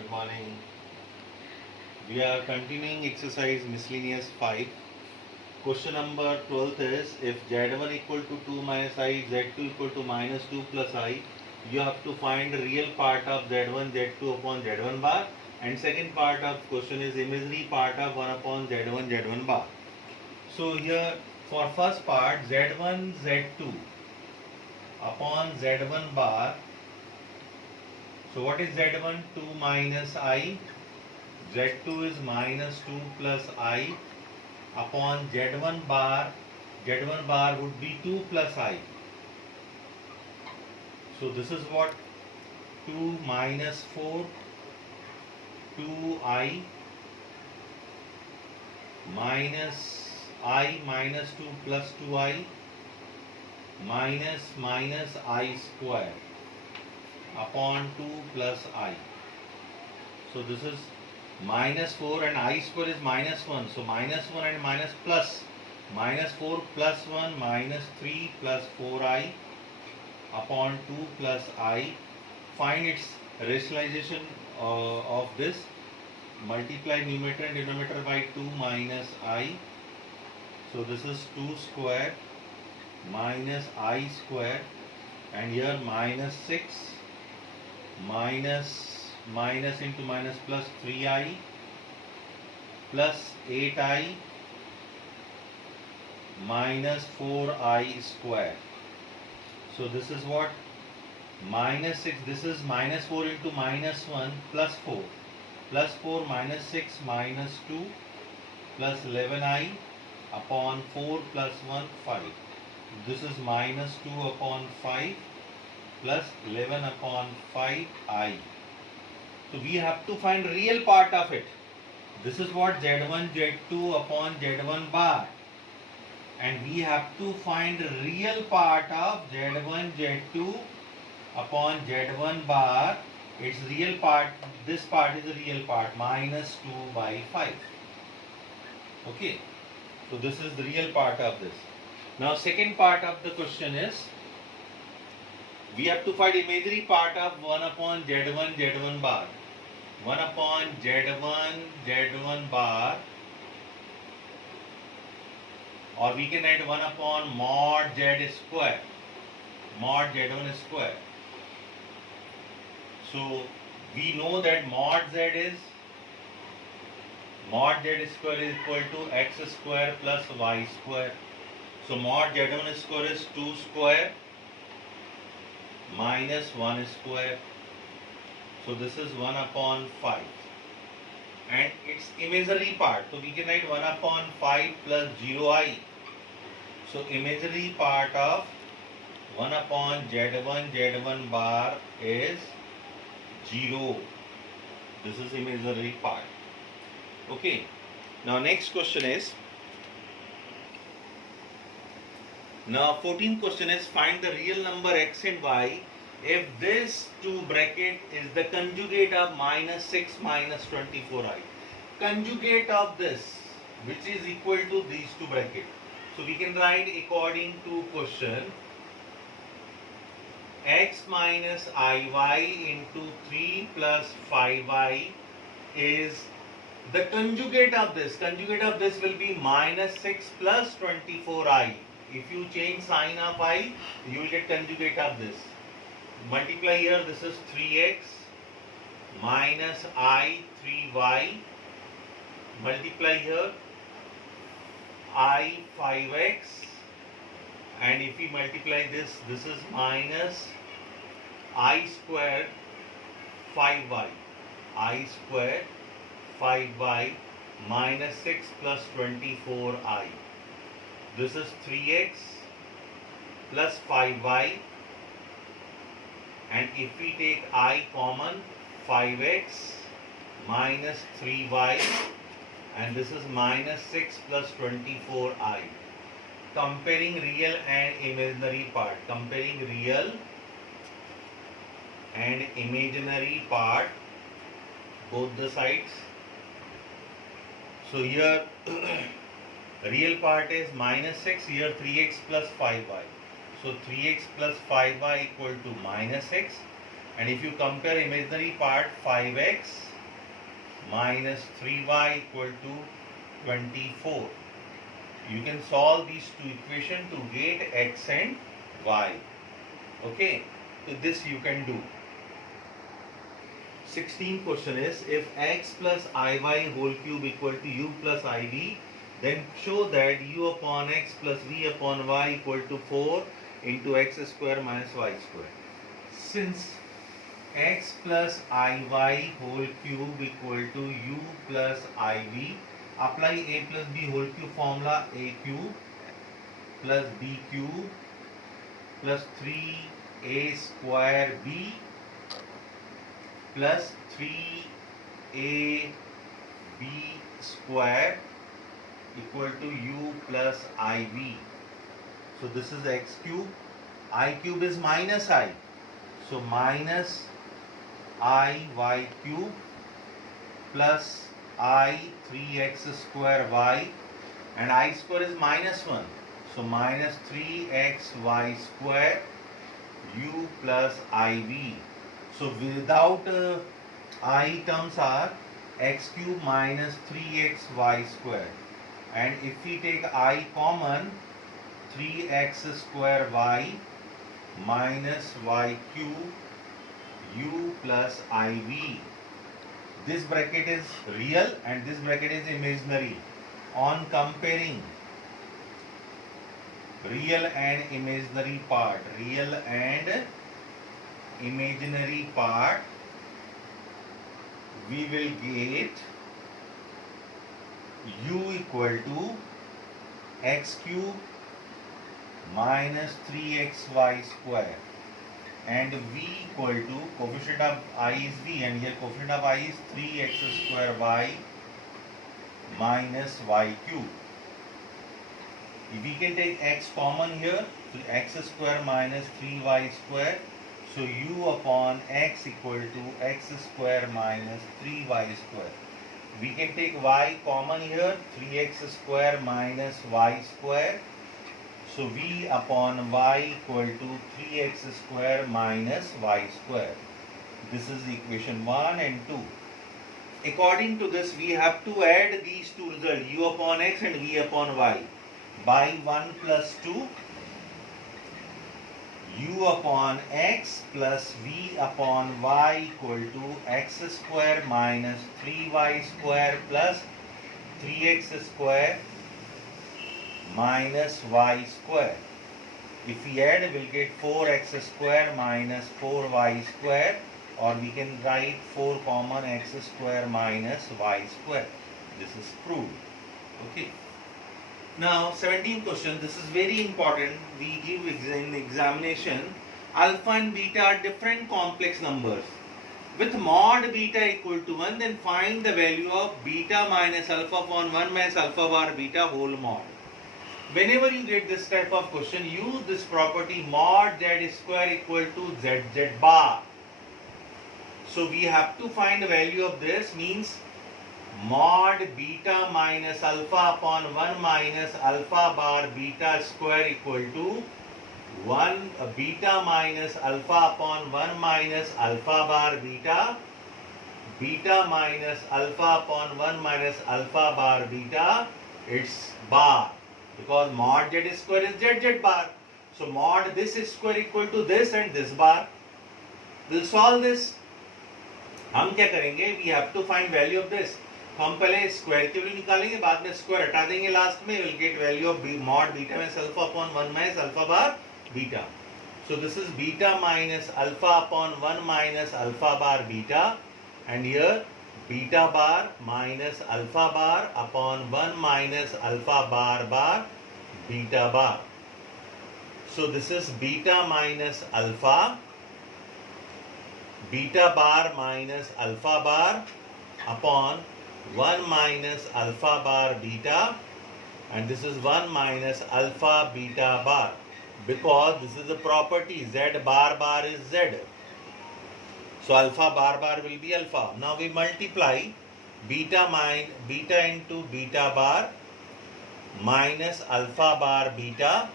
Good morning. We are continuing exercise miscellaneous 5. Question number 12 is if z1 equal to 2 minus I, z2 equal to minus 2 plus I, you have to find the real part of z1, z2 upon z1 bar, and second part of question is imaginary part of 1 upon z1, z1 bar. So here for first part z1, z2 upon z1 bar. So what is z1? 2 minus I. Z2 is minus 2 plus I upon Z1 bar. Z1 bar would be 2 plus I. So this is what 2 minus 4, 2I minus I minus 2 plus 2I minus I square upon 2 plus I. So this is minus 4 and I square is minus 1. So minus 1 and minus plus. Minus 4 plus 1 minus 3 plus 4I upon 2 plus I. Find its rationalization of this. Multiply numerator and denominator by 2 minus I. So this is 2 square minus I square, and here minus 6 minus into minus plus 3I plus 8I minus 4I square. So this is what minus 6, this is minus 4 into minus 1 plus 4 minus 6 minus 2 plus 11I upon 4 plus 1 5. This is minus 2 upon 5 plus 11 upon 5I. So we have to find real part of it. This is what Z1, Z2 upon Z1 bar. And we have to find real part of Z1, Z2 upon Z1 bar. Its real part, this part is the real part, minus 2 by 5. Okay. So this is the real part of this. Now second part of the question is, we have to find imaginary part of 1 upon Z1, Z1 bar. 1 upon Z1, Z1 bar, or we can write 1 upon mod Z square, mod Z1 square. So we know that mod Z is, mod Z square is equal to x square plus y square. So mod Z1 square is 2 square minus 1 square. So this is 1 upon 5. And its imaginary part. So we can write 1 upon 5 plus 0I. So imaginary part of 1 upon Z1, Z1 bar is 0. This is imaginary part. Okay. Now next question is, now 14th question is, find the real number x and y if this two bracket is the conjugate of minus 6 minus 24I. Conjugate of this, which is equal to these two brackets. So we can write according to question, x minus iy into 3 plus 5y is the conjugate of this. Conjugate of this will be minus 6 plus 24I. If you change sign of I, you will get conjugate of this. Multiply here, this is 3x minus I 3y. Multiply here I 5x, and if we multiply this, this is minus I square 5y. I square 5y minus 6 plus 24I. This is 3x plus 5y, and if we take I common, 5x minus 3y, and this is minus 6 plus 24I. Comparing real and imaginary part. Comparing real and imaginary part, both the sides. So here real part is minus 6, here 3x plus 5y. So 3x plus 5y equal to minus 6. And if you compare imaginary part, 5x minus 3y equal to 24. You can solve these two equations to get x and y. Okay, so this you can do. 16th question is, if x plus iy whole cube equal to u plus iv, then show that u upon x plus v upon y equal to 4 into x square minus y square. Since x plus iy whole cube equal to u plus iv, apply a plus b whole cube formula. A cube plus b cube plus 3a square b plus 3ab square equal to u plus iv. So this is x cube. I cube is minus I. So minus I y cube plus I 3x square y, and I square is minus 1. So minus 3x y square u plus iv. So without I terms are x cube minus 3x y square, and if we take I common, 3x square y minus y cube u plus iv. This bracket is real and this bracket is imaginary. On comparing real and imaginary part, we will get u equal to x cube minus 3xy square, and v equal to, coefficient of I is v, and here coefficient of I is 3x square y minus y cube. We can take x common here, so x square minus 3y square. So u upon x equal to x square minus 3y square. We can take y common here, 3x square minus y square. So v upon y equal to 3x square minus y square. This is equation 1 and 2. According to this, we have to add these two results, u upon x and v upon y. By 1 plus 2, u upon x plus v upon y equal to x square minus 3y square plus 3x square minus y square. If we add, we will get 4x square minus 4y square, or we can write 4 common x square minus y square. This is proved. Okay. Now 17th question, this is very important. We give in examination, alpha and beta are different complex numbers. With mod beta equal to 1, then find the value of beta minus alpha upon 1 minus alpha bar beta whole mod. Whenever you get this type of question, use this property mod z square equal to z bar. So we have to find the value of this, means mod beta minus alpha upon 1 minus alpha bar beta square equal to 1 beta minus alpha upon 1 minus alpha bar beta, beta minus alpha upon 1 minus alpha bar beta, it's bar, because mod z square is z bar. So mod this square equal to this and this bar. We'll solve this. हम क्या करेंगे, we have to find value of this. तो हम पहले square की value निकालेंगे, बाद में स्क्वायर हटा देंगे लास्ट में. Will get value of mod beta minus alpha upon 1 minus alpha bar beta. So this is beta minus alpha upon 1 minus alpha bar beta, and here beta bar minus alpha bar upon 1 minus alpha bar bar beta bar. So this is beta minus alpha, beta bar minus alpha bar upon 1 minus alpha bar beta, and this is 1 minus alpha beta bar, because this is the property z bar bar is z. So alpha bar bar will be alpha. Now we multiply beta into beta bar minus alpha bar beta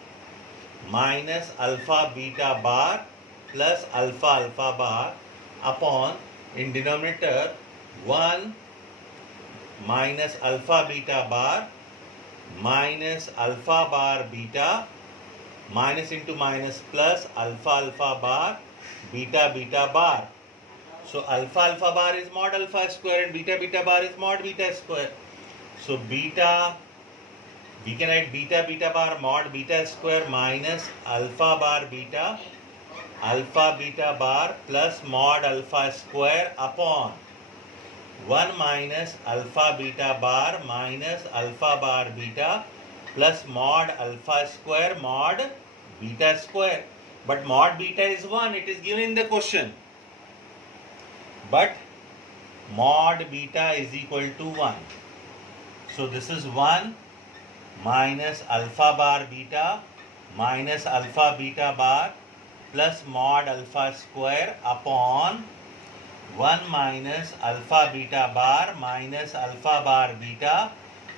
minus alpha beta bar plus alpha alpha bar upon, in denominator, 1 minus alpha beta bar minus alpha bar beta minus into minus plus alpha alpha bar beta beta bar. So alpha alpha bar is mod alpha square and beta beta bar is mod beta square. So beta, we can write beta beta bar mod beta square minus alpha bar beta bar plus mod alpha square upon 1 minus alpha beta bar minus alpha bar beta plus mod alpha square mod beta square. But mod beta is 1, it is given in the question. But mod beta is equal to 1. So this is 1 minus alpha bar beta minus alpha beta bar plus mod alpha square upon 1 minus alpha beta bar minus alpha bar beta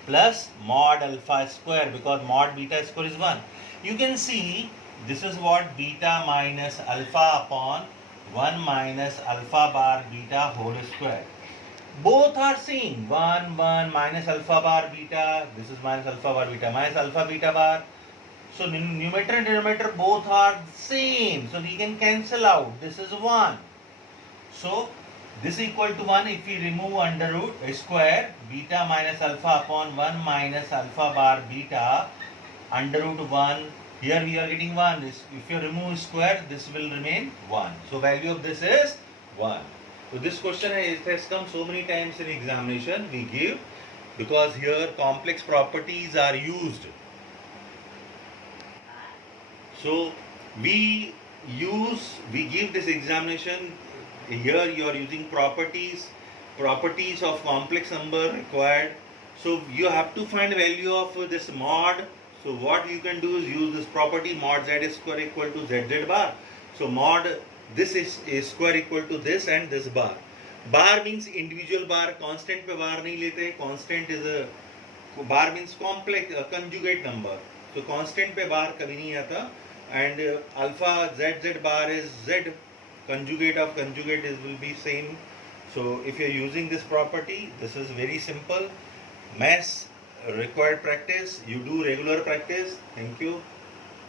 plus mod alpha square, because mod beta square is 1. You can see this is what beta minus alpha upon 1 minus alpha bar beta whole square. Both are same. 1 minus alpha bar beta, this is minus alpha bar beta minus alpha beta bar. So numerator and denominator both are same. So we can cancel out. This is 1. So this is equal to 1 if we remove under root square beta minus alpha upon 1 minus alpha bar beta under root 1. Here we are getting 1. If you remove square, this will remain 1. So value of this is 1. So this question has come so many times in examination. We give because here complex properties are used. So we give this examination. Here you are using properties of complex number required. So you have to find value of this mod. So what you can do is use this property mod z square equal to zz bar. So mod this is a square equal to this and this bar. Bar means individual bar. Constant पे bar नहीं लेते. Constant is a bar means complex conjugate number. So constant पे bar कभी नहीं आता. And alpha zz bar is z. Conjugate of conjugate will be same. So if you are using this property, this is very simple. Maths required practice. You do regular practice. Thank you.